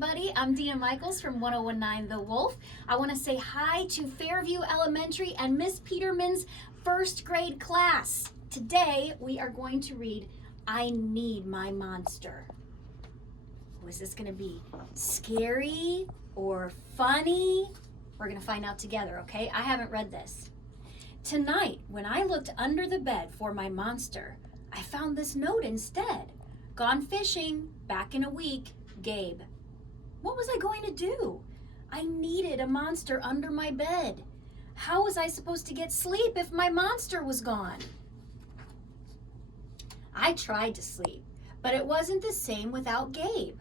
everybody. I'm Dina Michaels from 1019 The Wolf. I want to say hi to Fairview Elementary and Miss Peterman's first grade class. Today we are going to read I Need My Monster. Was this going to be scary or funny? We're going to find out together, okay? I haven't read this. Tonight, when I looked under the bed for my monster, I found this note instead. Gone fishing, back in a week, Gabe. What was I going to do? I needed a monster under my bed. How was I supposed to get sleep if my monster was gone? I tried to sleep, but it wasn't the same without Gabe.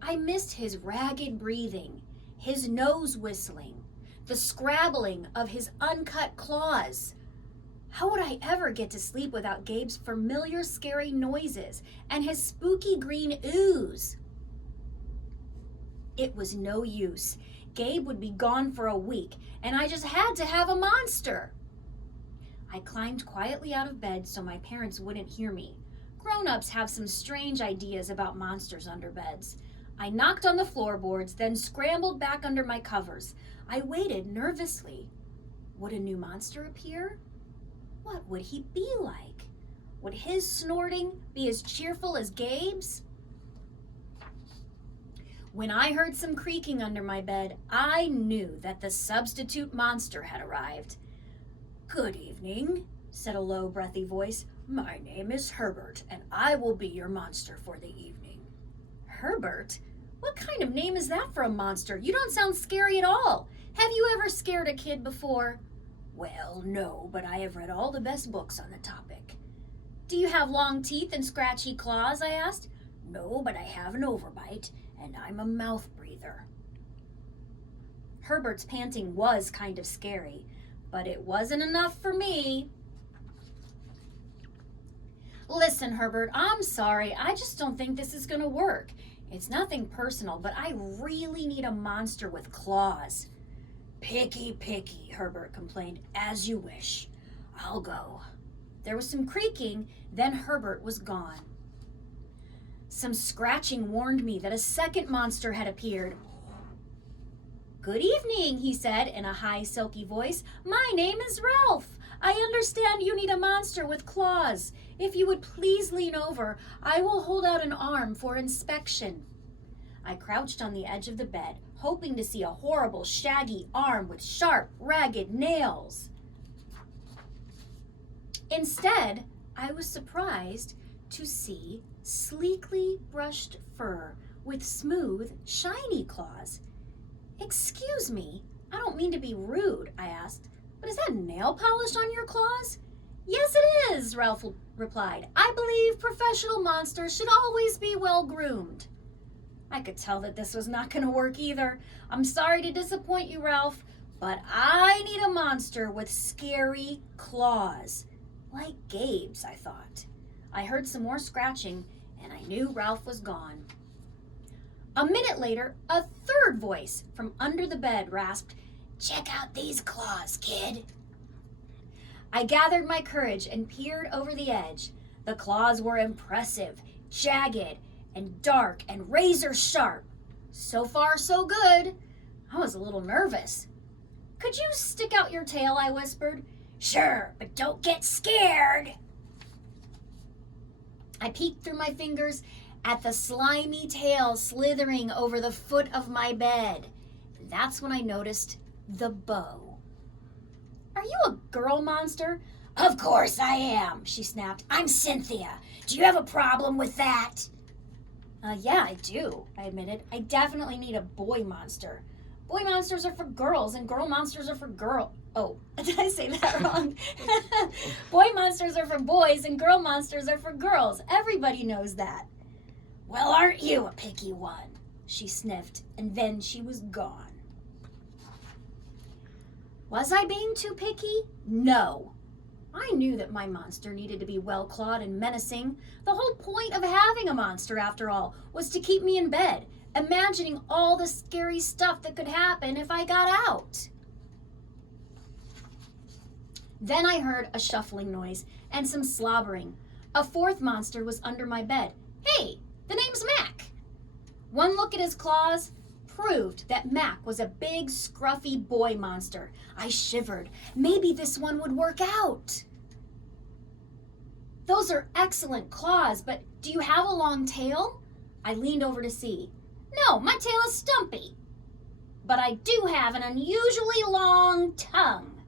I missed his ragged breathing, his nose whistling, the scrabbling of his uncut claws. How would I ever get to sleep without Gabe's familiar scary noises and his spooky green ooze? It was no use. Gabe would be gone for a week, and I just had to have a monster. I climbed quietly out of bed so my parents wouldn't hear me. Grown-ups have some strange ideas about monsters under beds. I knocked on the floorboards, then scrambled back under my covers. I waited nervously. Would a new monster appear? What would he be like? Would his snorting be as cheerful as Gabe's? When I heard some creaking under my bed, I knew that the substitute monster had arrived. "Good evening," said a low, breathy voice. "My name is Herbert, and I will be your monster for the evening." Herbert? What kind of name is that for a monster? You don't sound scary at all. Have you ever scared a kid before? "Well, no, but I have read all the best books on the topic." "Do you have long teeth and scratchy claws?" I asked. "No, but I have an overbite, and I'm a mouth breather." Herbert's panting was kind of scary, but it wasn't enough for me. "Listen, Herbert, I'm sorry. I just don't think this is going to work. It's nothing personal, but I really need a monster with claws." Picky, Herbert complained. "As you wish. I'll go." There was some creaking, then Herbert was gone. Some scratching warned me that a second monster had appeared. "Good evening," he said in a high, silky voice. "My name is Ralph. I understand you need a monster with claws. If you would please lean over, I will hold out an arm for inspection." I crouched on the edge of the bed, hoping to see a horrible, shaggy arm with sharp, ragged nails. Instead, I was surprised to see sleekly brushed fur with smooth, shiny claws. "Excuse me, I don't mean to be rude," I asked, "but is that nail polish on your claws?" "Yes, it is," Ralph replied. "I believe professional monsters should always be well groomed." I could tell that this was not going to work either. "I'm sorry to disappoint you, Ralph, but I need a monster with scary claws." Like Gabe's, I thought. I heard some more scratching, and I knew Ralph was gone. A minute later, a third voice from under the bed rasped, "Check out these claws, kid." I gathered my courage and peered over the edge. The claws were impressive, jagged, and dark and razor sharp. So far, so good. I was a little nervous. "Could you stick out your tail?" I whispered. "Sure, but don't get scared." I peeked through my fingers at the slimy tail slithering over the foot of my bed. And that's when I noticed the bow. "Are you a girl monster?" "Of course I am," she snapped. "I'm Cynthia. Do you have a problem with that?" Yeah, I do," I admitted. "I definitely need a boy monster. Boy monsters are for girls, and girl monsters are for girls. Oh, did I say that wrong? Boy monsters are for boys, and girl monsters are for girls. Everybody knows that." "Well, aren't you a picky one?" she sniffed, and then she was gone. Was I being too picky? No. I knew that my monster needed to be well-clawed and menacing. The whole point of having a monster, after all, was to keep me in bed, imagining all the scary stuff that could happen if I got out. Then I heard a shuffling noise and some slobbering. A fourth monster was under my bed. "Hey, the name's Mac." One look at his claws proved that Mac was a big, scruffy boy monster. I shivered. Maybe this one would work out. Those are excellent claws, but do you have a long tail? I leaned over to see. No, my tail is stumpy. But I do have an unusually long tongue.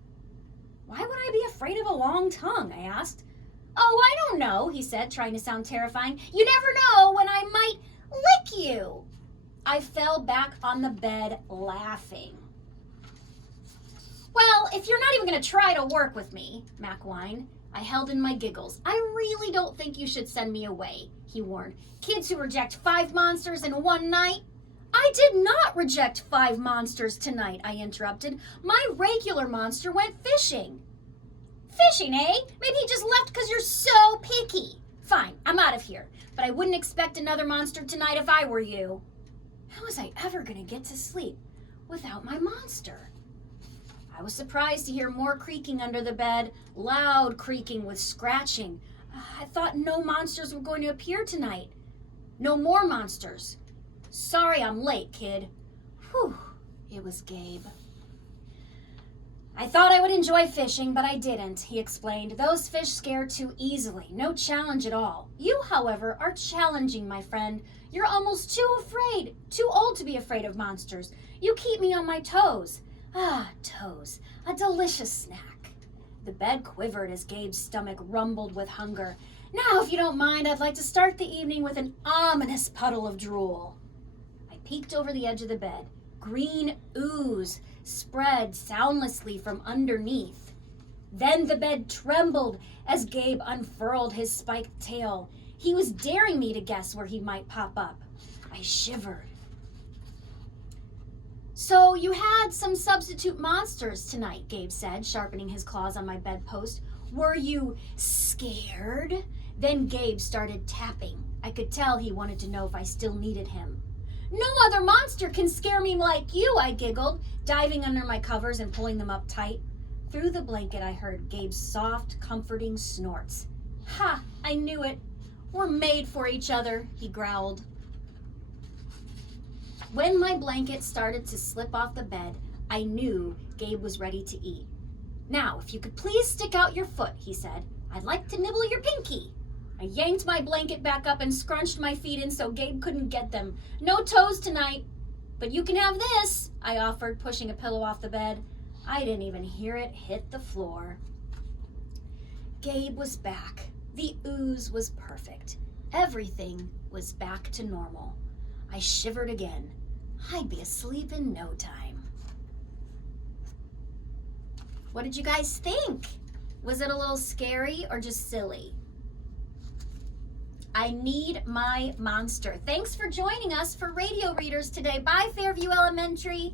Why would I be afraid of a long tongue? I asked. Oh, I don't know, he said, trying to sound terrifying. You never know when I might lick you. I fell back on the bed laughing. Well, if you're not even going to try to work with me, Mac whined. I held in my giggles. I really don't think you should send me away, he warned. Kids who reject 5 monsters in one night. I did not reject 5 monsters tonight, I interrupted. My regular monster went fishing. Fishing, eh? Maybe he just left because you're so picky. Fine, I'm out of here. But I wouldn't expect another monster tonight if I were you. How was I ever going to get to sleep without my monster? I was surprised to hear more creaking under the bed, loud creaking with scratching. I thought no monsters were going to appear tonight. No more monsters. Sorry I'm late, kid. Whew, it was Gabe. I thought I would enjoy fishing, but I didn't, he explained. Those fish scare too easily. No challenge at all. You, however, are challenging, my friend. You're almost too afraid, too old to be afraid of monsters. You keep me on my toes. Ah, toes, a delicious snack. The bed quivered as Gabe's stomach rumbled with hunger. Now, if you don't mind, I'd like to start the evening with an ominous puddle of drool. I peeked over the edge of the bed. Green ooze spread soundlessly from underneath. Then the bed trembled as Gabe unfurled his spiked tail. He was daring me to guess where he might pop up. I shivered. So you had some substitute monsters tonight, Gabe said, sharpening his claws on my bedpost. Were you scared? Then Gabe started tapping. I could tell he wanted to know if I still needed him. No other monster can scare me like you, I giggled, diving under my covers and pulling them up tight. Through the blanket, I heard Gabe's soft, comforting snorts. Ha, I knew it. We're made for each other, he growled. When my blanket started to slip off the bed, I knew Gabe was ready to eat. Now, if you could please stick out your foot, he said. I'd like to nibble your pinky. I yanked my blanket back up and scrunched my feet in so Gabe couldn't get them. No toes tonight. But you can have this, I offered, pushing a pillow off the bed. I didn't even hear it hit the floor. Gabe was back. The ooze was perfect. Everything was back to normal. I shivered again. I'd be asleep in no time. What did you guys think? Was it a little scary or just silly? I need my monster. Thanks for joining us for Radio Readers today. Bye, Fairview Elementary.